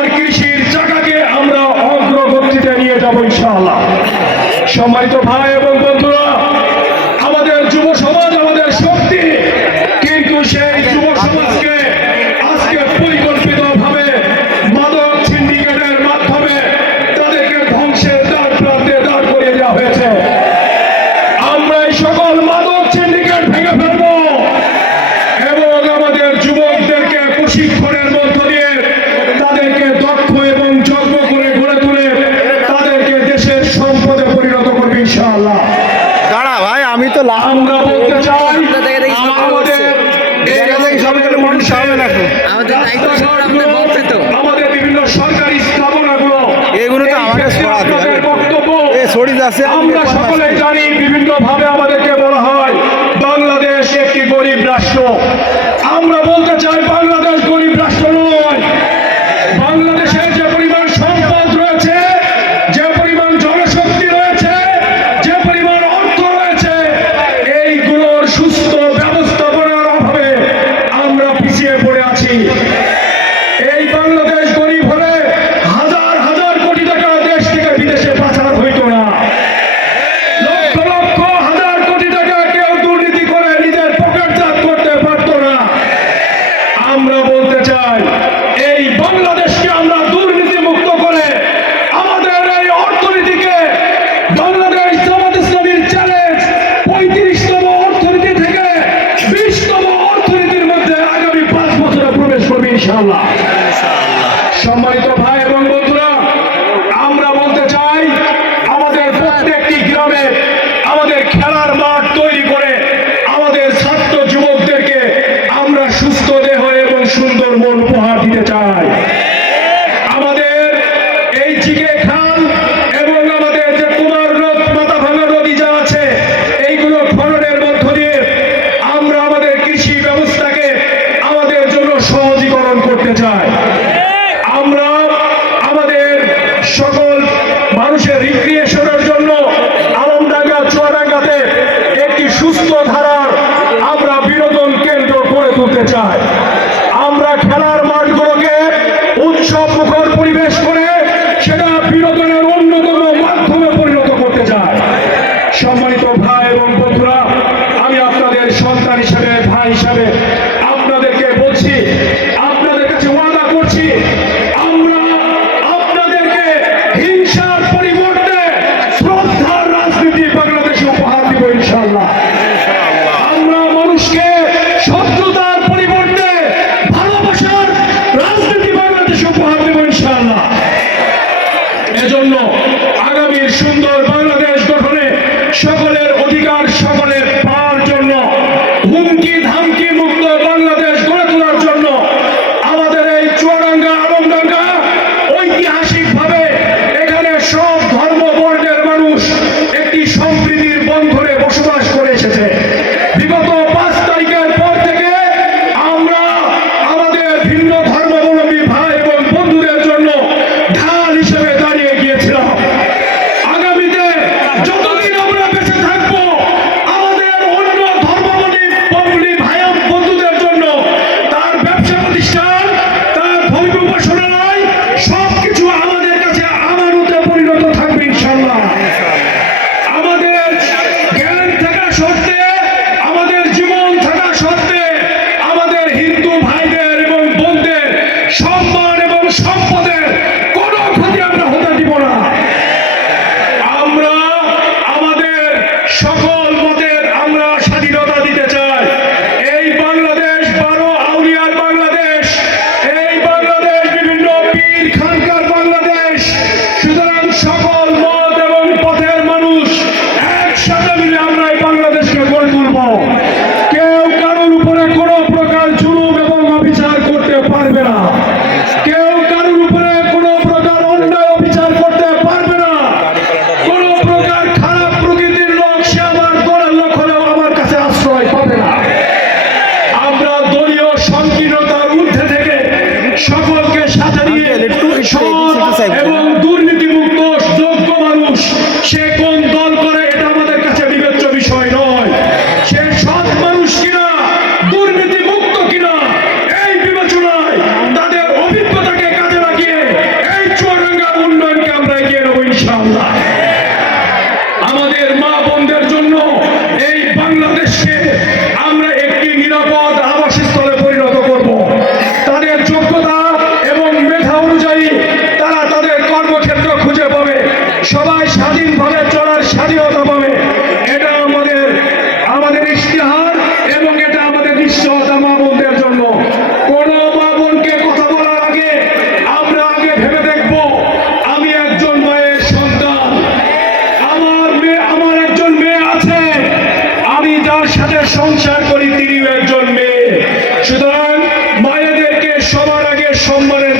আর কৃষির জায়গাকে আমরা অগ্রগতিতে নিয়ে যাব ইনশাআল্লাহ। সম্মানিত ভাই এবং শরীর আমরা সকলে জানি বিভিন্নভাবে আমাদের a try. দেশে সম্মানের